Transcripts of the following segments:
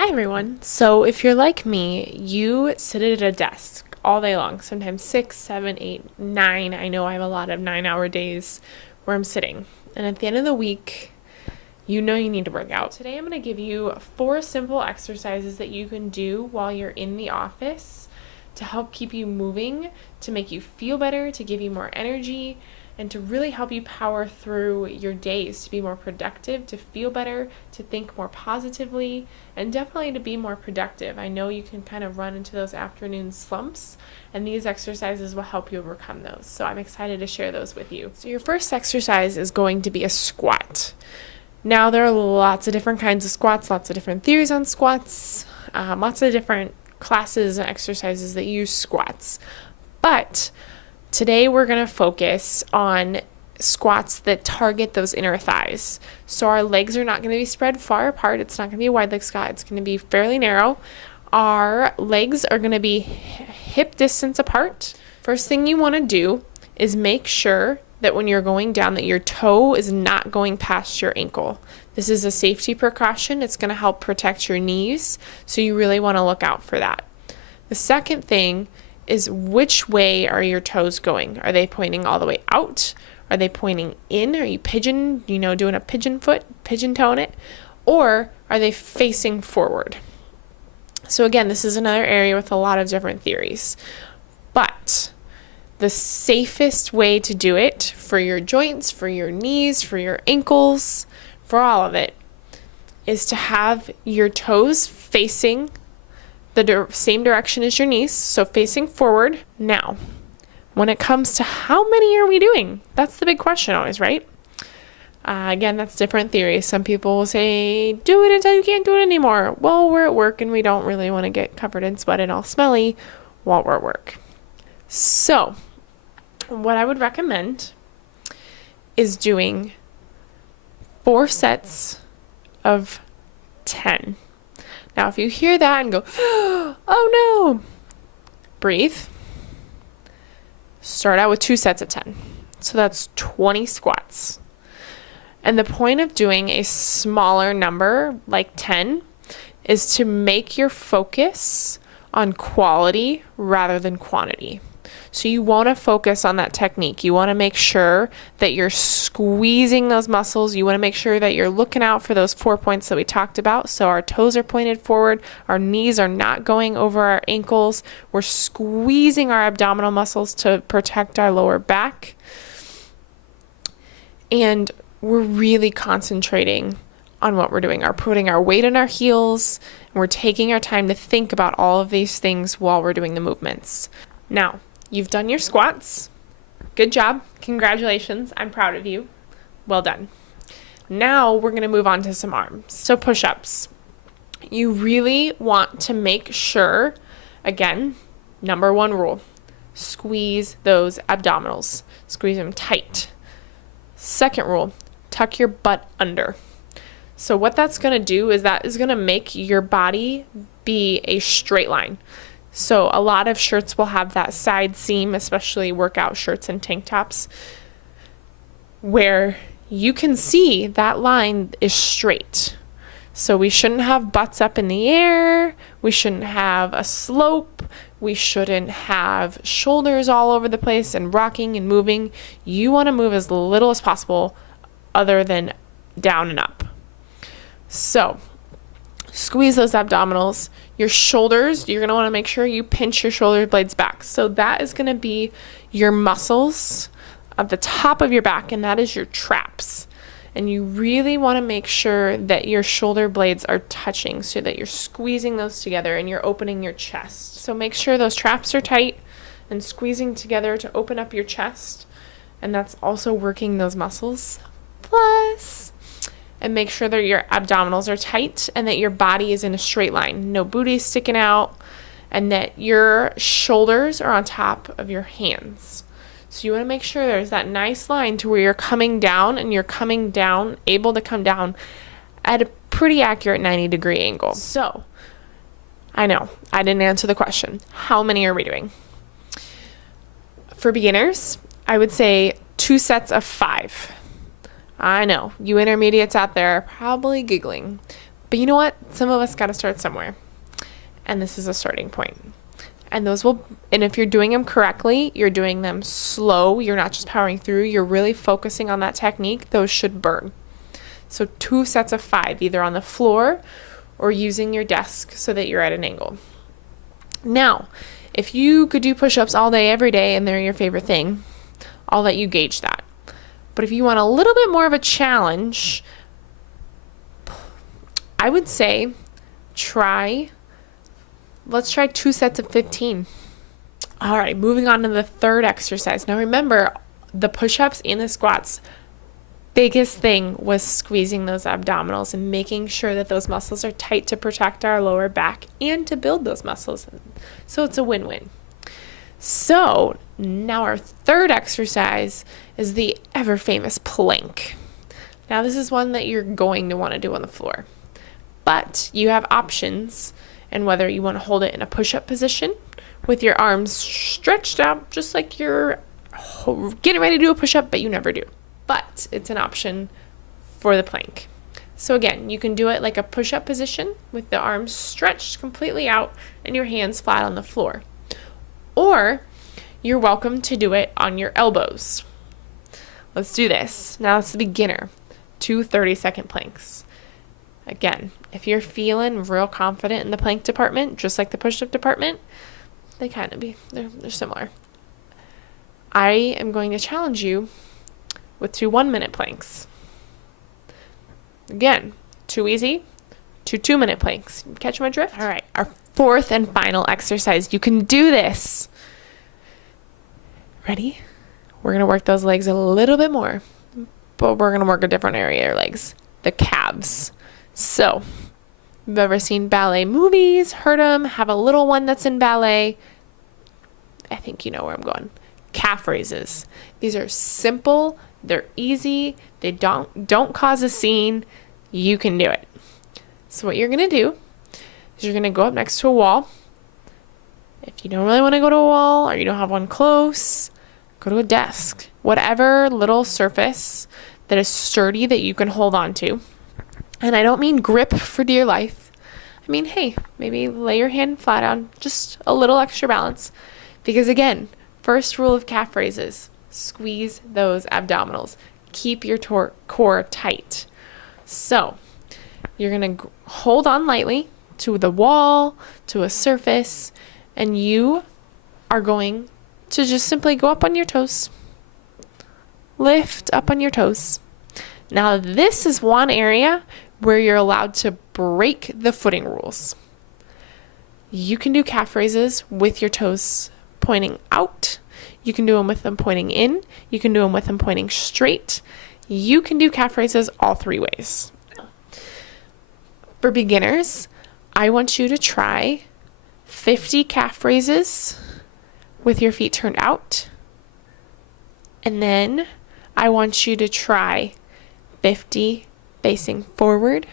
Hi everyone. So if you're like me, you sit at a desk all day long, sometimes 6, 7, 8, 9. I know I have a lot of 9-hour days where I'm sitting. And at the end of the week, you know you need to work out. Today I'm going to give you 4 simple exercises that you can do while you're in the office to help keep you moving, to make you feel better, to give you more energy, and to really help you power through your days, to be more productive, to feel better, to think more positively, and definitely to be more productive. I know you can kind of run into those afternoon slumps, and these exercises will help you overcome those. So I'm excited to share those with you. So your first exercise is going to be a squat. Now there are lots of different kinds of squats, lots of different theories on squats, lots of different classes and exercises that use squats. But today we're going to focus on squats that target those inner thighs. So our legs are not going to be spread far apart. It's not going to be a wide leg squat. It's going to be fairly narrow. Our legs are going to be hip distance apart. First thing you want to do is make sure that when you're going down that your toe is not going past your ankle. This is a safety precaution. It's going to help protect your knees, so you really want to look out for that. The second thing is, which way are your toes going? Are they pointing all the way out? Are they pointing in? Are you doing a pigeon toeing it? Or are they facing forward? So again, this is another area with a lot of different theories. But the safest way to do it for your joints, for your knees, for your ankles, for all of it, is to have your toes facing the same direction as your knees, so facing forward. Now, when it comes to how many are we doing, that's the big question always, right? Again, that's different theories. Some people will say, do it until you can't do it anymore. Well, we're at work and we don't really want to get covered in sweat and all smelly while we're at work. So, what I would recommend is doing 4 sets of 10. Now, if you hear that and go, oh no, breathe. Start out with 2 sets of 10. So that's 20 squats. And the point of doing a smaller number, like 10, is to make your focus on quality rather than quantity. So you want to focus on that technique. You want to make sure that you're squeezing those muscles. You want to make sure that you're looking out for those 4 points that we talked about. So our toes are pointed forward. Our knees are not going over our ankles. We're squeezing our abdominal muscles to protect our lower back. And we're really concentrating on what we're doing. We're putting our weight on our heels, and we're taking our time to think about all of these things while we're doing the movements. Now, you've done your squats. Good job. Congratulations. I'm proud of you. Well done. Now we're going to move on to some arms. So push-ups. You really want to make sure, again, number 1 rule, squeeze those abdominals. Squeeze them tight. Second rule, tuck your butt under. So what that's going to do is that is going to make your body be a straight line. So a lot of shirts will have that side seam, especially workout shirts and tank tops, where you can see that line is straight. So we shouldn't have butts up in the air. We shouldn't have a slope. We shouldn't have shoulders all over the place and rocking and moving. You want to move as little as possible other than down and up. So squeeze those abdominals. Your shoulders, you're going to want to make sure you pinch your shoulder blades back. So that is going to be your muscles at the top of your back, and that is your traps. And you really want to make sure that your shoulder blades are touching so that you're squeezing those together and you're opening your chest. So make sure those traps are tight and squeezing together to open up your chest. And that's also working those muscles. And make sure that your abdominals are tight and that your body is in a straight line. No booty sticking out, and that your shoulders are on top of your hands. So you want to make sure there's that nice line to where you're coming down, and you're coming down, able to come down at a pretty accurate 90-degree angle. So I know I didn't answer the question. How many are we doing? For beginners, I would say 2 sets of 5. I know, you intermediates out there are probably giggling, But you know what? Some of us got to start somewhere. And this is a starting point. And if you're doing them correctly, you're doing them slow. You're not just powering through. You're really focusing on that technique. Those should burn. So 2 sets of 5, either on the floor or using your desk so that you're at an angle. Now, if you could do push-ups all day, every day, and they're your favorite thing, I'll let you gauge that. But if you want a little bit more of a challenge, I would say let's try 2 sets of 15. All right, moving on to the third exercise. Now remember, the push-ups and the squats, biggest thing was squeezing those abdominals and making sure that those muscles are tight to protect our lower back and to build those muscles. So it's a win-win. So now our third exercise is the ever famous plank. Now this is one that you're going to want to do on the floor, but you have options, and whether you want to hold it in a push-up position with your arms stretched out just like you're getting ready to do a push-up, but you never do. But it's an option for the plank. So again, you can do it like a push-up position with the arms stretched completely out and your hands flat on the floor. Or you're welcome to do it on your elbows. Let's do this. Now it's the beginner. 2 30-second planks. Again, if you're feeling real confident in the plank department, just like the push-up department, they're similar. I am going to challenge you with 2 1-minute planks. Again, 2 easy, 2 2-minute planks. Catch my drift? All right, our fourth and final exercise. You can do this. Ready? We're going to work those legs a little bit more, but we're going to work a different area of your legs, the calves. So, if you've ever seen ballet movies, heard them, have a little one that's in ballet, I think you know where I'm going. Calf raises. These are simple, they're easy, they don't cause a scene. You can do it. So what you're going to do is you're going to go up next to a wall. If you don't really want to go to a wall or you don't have one close, go to a desk. Whatever little surface that is sturdy that you can hold on to. And I don't mean grip for dear life. I mean, hey, maybe lay your hand flat on, just a little extra balance. Because again, first rule of calf raises, squeeze those abdominals. Keep your core tight. So you're going to hold on lightly to the wall, to a surface, and you are going to just simply go up on your toes. Lift up on your toes. Now this is one area where you're allowed to break the footing rules. You can do calf raises with your toes pointing out. You can do them with them pointing in. You can do them with them pointing straight. You can do calf raises all 3 ways. For beginners, I want you to try 50 calf raises with your feet turned out. And then I want you to try 50 facing forward,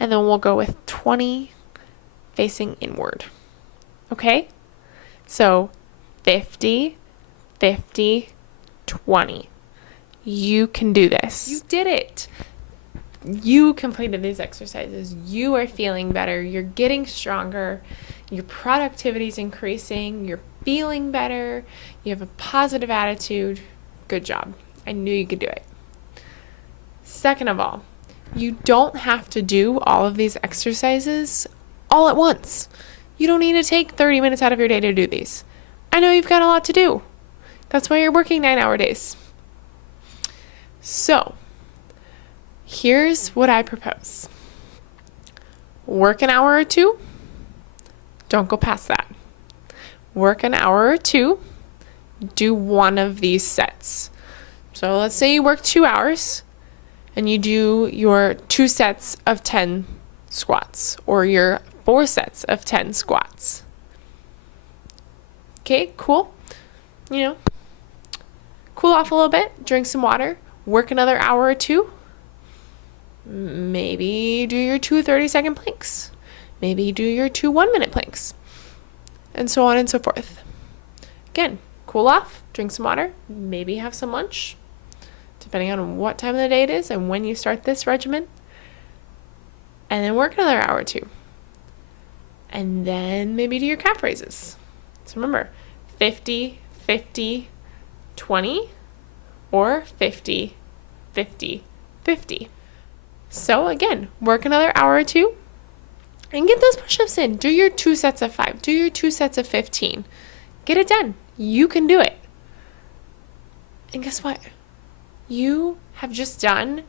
and then we'll go with 20 facing inward. Okay? So 50, 50, 20. You can do this. You did it. You completed these exercises. You are feeling better. You're getting stronger. Your productivity is increasing. You're feeling better. You have a positive attitude. Good job. I knew you could do it. Second of all, you don't have to do all of these exercises all at once. You don't need to take 30 minutes out of your day to do these. I know you've got a lot to do. That's why you're working 9-hour days. So, here's what I propose. Work an hour or 2. Don't go past that. Work an hour or 2. Do one of these sets. So let's say you work 2 hours and you do your 2 sets of 10 squats or your 4 sets of 10 squats. Okay, cool. Cool off a little bit, drink some water, work another hour or 2. Maybe do your 2 30-second planks. Maybe do your 2 1-minute planks. And so on and so forth. Again, cool off, drink some water, maybe have some lunch, depending on what time of the day it is and when you start this regimen. and then work another hour or two. And then maybe do your calf raises. So remember, 50, 50, 20, or 50, 50, 50. So again, work another hour or two and get those push-ups in. Do your 2 sets of 5. Do your 2 sets of 15. Get it done. You can do it. And guess what? You have just done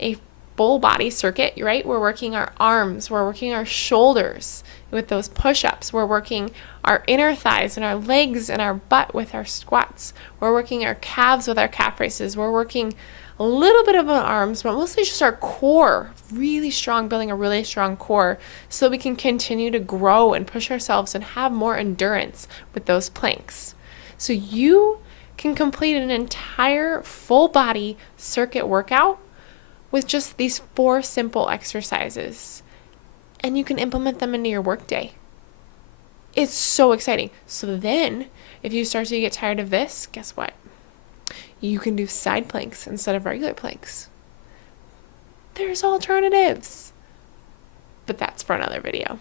a full body circuit, right? We're working our arms, we're working our shoulders with those push-ups, we're working our inner thighs and our legs and our butt with our squats, we're working our calves with our calf raises, we're working a little bit of our arms, but mostly just our core, really strong, building a really strong core so we can continue to grow and push ourselves and have more endurance with those planks. So you can complete an entire full body circuit workout with just these 4 simple exercises, and you can implement them into your workday. It's so exciting. So then, if you start to get tired of this, guess what? You can do side planks instead of regular planks. There's alternatives. But that's for another video.